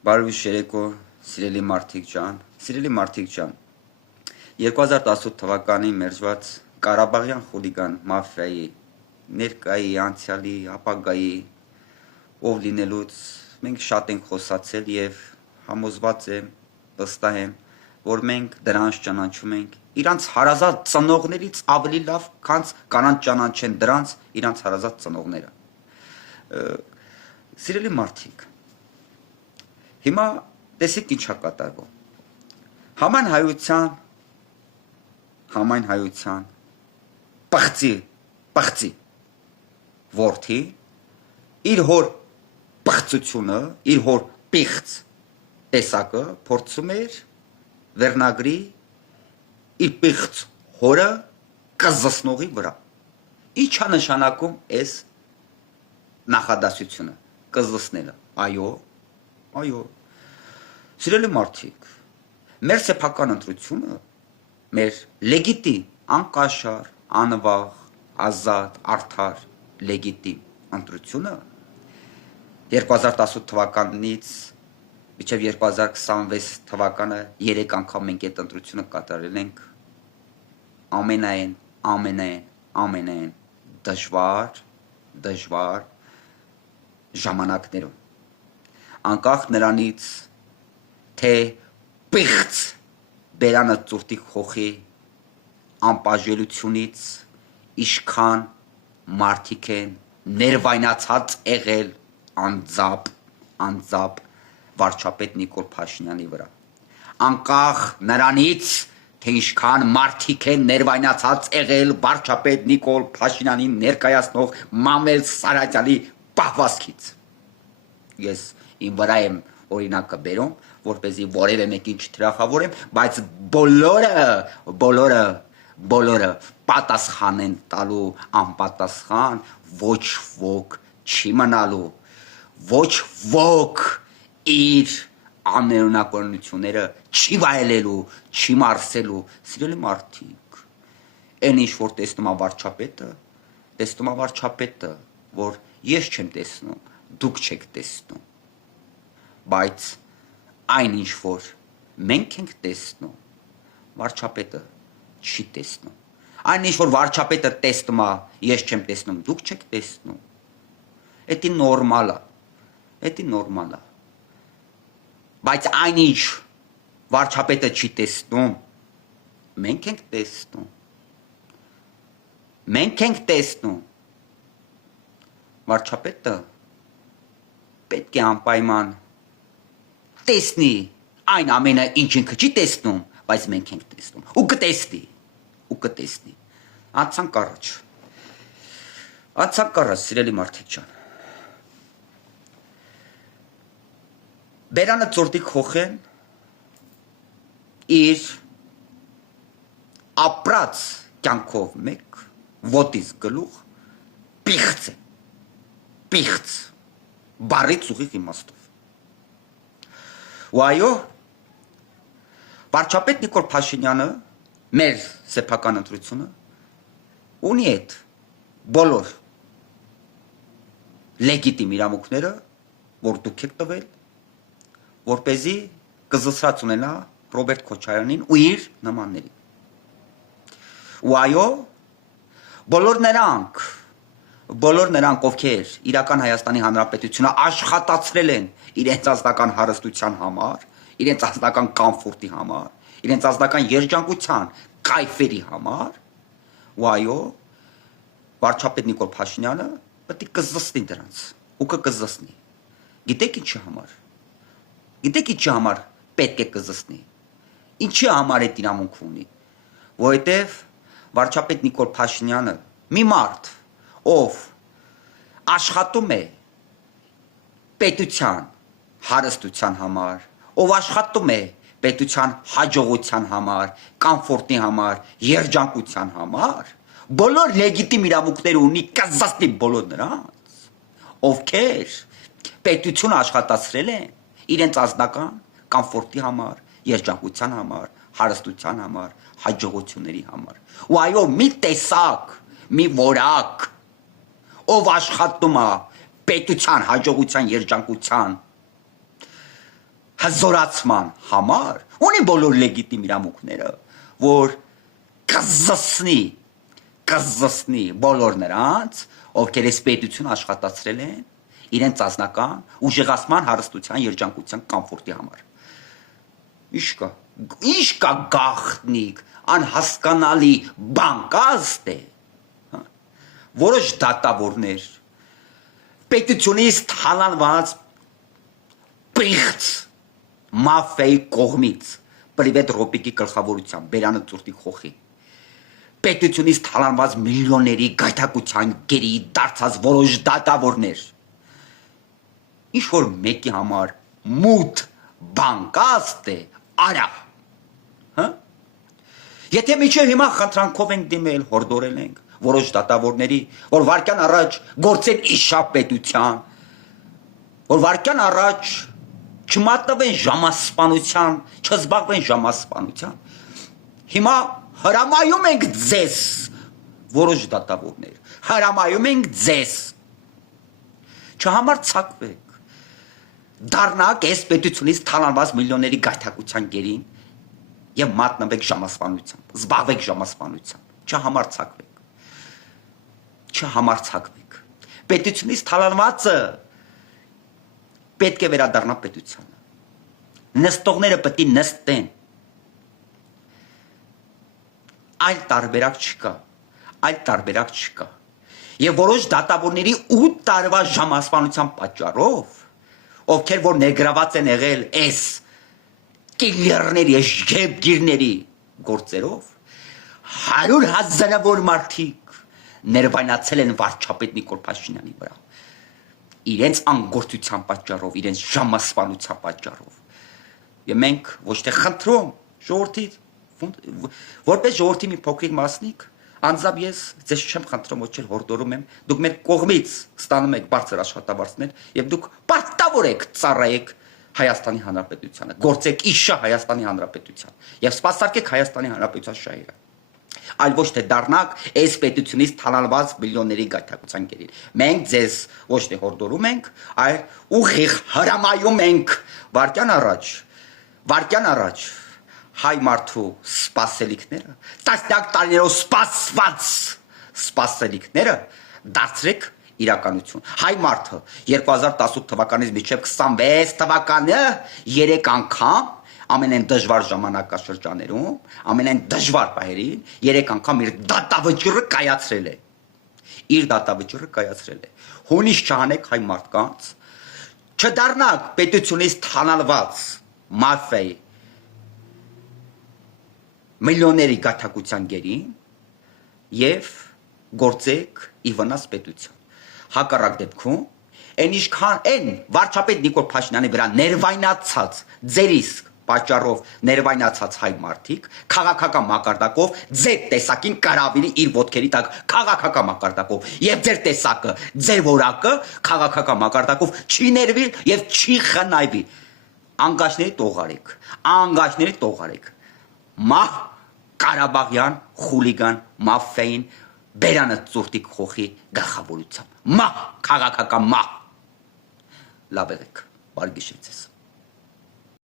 Բարև երեկո, սիրելի մարդիկ ջան, 2018 թվականի մերժված Ղարաբաղյան խուլիգան մաֆիայի ներկայի, անցյալի, ապագայի ով լինելուց մենք շատ ենք խոսացել եւ համոզված եմ, վստահ եմ, որ մենք դրանց ճանաչում ենք իրանց հարազատ ծնողներից ավելի լավ, քան կանանց ճանաչեն դրանց իրանց հարազատ ծնողները։ Սիրելի մարդիկ, հիմա տեսեք ինչա կատարվում։ Համայն հայության պղծի որդի իր հոր պղծությունը, իր հոր պիղծ տեսակը փորձում էր վերնագրի իր պիղծ հորը կզզնողի վրա։ Ինչա նշանակում էս նախադասությունը, կզզնելը։ Այո, սիրելի մարդիկ, մեր սեփական ընտրությունը, մեր լեգիտիմ, անկաշար, անվաղ, ազատ, արդար, լեգիտիմ ընտրությունը 2018 թվականից մինչև 2026 թվականը 3 անգամ մենք այդ ընտրությունը կատարել ենք ամենայն դժվար ժամանակներում, անկախ նրանից, թե պիղծ բերանը ծուրտիկ խոխի անպաժելությունից իշքան մարդիկ են ներվայնացած եղել անձապ վարչապետ Նիկոլ Փաշինյանի վրա, անկախ նրանից, թե ինչքան մարդիկ են ներվայնացած եղել վարչապետ Նիկոլ Փաշինյանին ներկայացնող Մամել Սարհատյանի պահվածքից։ Ես իմ վրա եմ օրինակը բերում, որպեսզի որևէ մեկին չթիրախավորեմ, բայց բոլորը պատասխան են տալու, անպատասխան ոչ ոք չի մնալու, ոչ ոք իր անմերունակությունները չի վայելելու, չի մարսելու։ Սիրելի մարդիկ, այն ինչ որ տեսնում է վարչապետը, որ ես չեմ տեսնում, դուք չեք տեսնում, բայց այն ինչ որ մենք ենք տեսնում, վարչապետը չի տեսնում, այն ինչ որ վարչապետը տեսնում է, ես չեմ տեսնում, դուք չեք տեսնում, էդի նորմալ է, բայց այն ինչ վարչապետը չի տեսնում, մենք ենք տեսնում, վարչապետը պետք է անպայման տեսնի այն ամենը, ինչ ինքը չի տեսնում, բայց մենք ենք տեսնում, ու կտեսնի, անցանք առաջ, սիրելի մարդիկ ջան, բերանը ծորտիկ խոխեն իր ապրած կյանքով մեկ ոտից գլուխ պիղծ բարից ուղիղ իմաստով։ Ու այո, վարչապետ Նիկոլ Փաշինյանը, մեր սեփական ընտրությունը, ունի այդ բոլոր լեգիտիմ իրավունքները, որ դուք եք տվել, որպեսզի կզսրած ունենա Ռոբերտ Քոչարյանին ու իր նմաններին։ Ու այո, բոլոր նրանք, ովքեր իրական Հայաստանի Հանրապետությունը աշխատացրել են իրենց ազգական հարստության համար, իրենց ազգական կամֆորտի համար, իրենց ազգական երջանկության կայֆերի համար, ու այո, վարչապետ Նիկոլ Փաշինյանը պետք է կզսնի դրանց, ու կզսնի։ Գիտեք ինչի համար պետք է կզսնի, ինչի համար այդ իրավունք ունի, որովհետև վարչապետ Նիկոլ Փաշինյանը մի մարդ, ով աշխատում է պետության հարստության համար, ով աշխատում է պետության հաջողության համար, կամֆորտի համար, երջանկության համար, բոլոր լեգիտիմ իրավունքներ ունի կզսնի բոլոր նրանց, ովքեր պետություն աշխատացրել են իրենց ազգական կամֆորտի համար, երջանկության համար, հարստության համար, հաջողությունների համար։ Ու այո, մի տեսակ, մի որակ, ով աշխատում է պետության հաջողության, երջանկության հզորացման համար ունի բոլոր լեգիտիմ իրավունքները, որ կզսնի բոլոր նրանց, ովքեր այս պետությունը աշխատացրել են իրենց ազնական ուժեղացման, հարստության, երջանկության, կոմֆորտի համար։ Ինչ կա գաղտնիք, անհասկանալի բանկաստ է, որոշ դատավորներ պետությունից թալանված պիղծ մաֆիայի կողմից Պրիվետ Ռոպիկի գլխավորությամբ Բերանը ծուրտի խոխի պետությունից թալանված միլիոնների գայթակղության գերի դարձած որոշ դատավորներ ինչ որ մեկի համար մութ բանկաստ է արա եթե միջև հիմա խնդրանքով ենք դիմել հորդորել ենք որոշ դատավորների որ վարկյան առաջ գործեն իշապետության որ վարկյան առաջ չմատնվեն ժամասպանության չզբաղվեն ժամասպանության հիմա հրամայում ենք ձեզ որոշ դատավորներ հրամայում ենք ձեզ չհամարձակվեք դառնաք այս պետությունից թալանված միլիոնների գայթակղության գերին եւ մատնվեք ժամասպանությամբ զբաղվեք ժամասպանությամբ չհամարձակվեք պետությունից թալանվածը պետք է վերադառնա պետությանը նստողները պետք է նստեն այլ տարբերակ չկա եւ որոշ դատավորների 8 տարվա ժամասպանության պատճառով ովքեր որ ներգրաված են եղել այս կիլլերների ժեբգիրների գործերով 100,000-ավոր մարդիկ ներվայնացել են վարչապետ Նիկոլ Փաշինյանի վրա իրենց անգործության պատճառով իրենց ժամասպանության պատճառով եւ մենք ոչ թե խնդրում ժողովրդից որպես ժողովրդի մի փոքրիկ մասնիկ անձամբ ես ձեզ չեմ խնդրում ոչ էլ հորդորում եմ դուք մեր կողմից ստանում եք բարձր աշխատավարձներ եւ դուք պարտավոր եք ծառայեք Հայաստանի Հանրապետությանը գործեք իշա Հայաստանի Հանրապետության եւ սպասարկեք Հայաստանի Հանրապետության շահերը այլ ոչ թե դառնաք այս պետությունից թալանված միլիոնների գայթակղության գերին մենք ձեզ ոչ թե հորդորում ենք այլ ուղիղ հրամայում ենք վարկյան առաջ հայ մարդու սպասելիքները տասնյակ տարիներով սպասված սպասելիքները դարձրեք իրականություն հայ մարդը 2018 թվականից մինչև 26 թվականը 3 անգամ ամենայն դժվար ժամանակաշրջաներում ամենայն դժվար պահերին 3 անգամ իր դատավճիռը կայացրել է հունից չհանեք հայ մարդկանց չդառնաք պետությունից թալանված մաֆիայի միլիոնների գայթակղության գերին եւ գործեք ի վնաս պետության հակառակ դեպքում այն վարչապետ Նիկոլ Փաշինյանի վրա ներվայնացած ձեր իսկ պատճառով ներվայնացած հայ մարդիկ քաղաքական մակարդակով ձեր տեսակին կարավինի իր ոտքերի տակ քաղաքական մակարդակով եւ ձեր տեսակը ձեր որակը քաղաքական մակարդակով չի ներվի եւ չի խնայվի անգաշների տողարեք մահ Ղարաբաղյան խուլիգան մաֆիային Բերանը ծուրտի խոխի գլխավորությամբ մահ քաղաքական մահ լավ եղեք բարի գիշեր ձեզ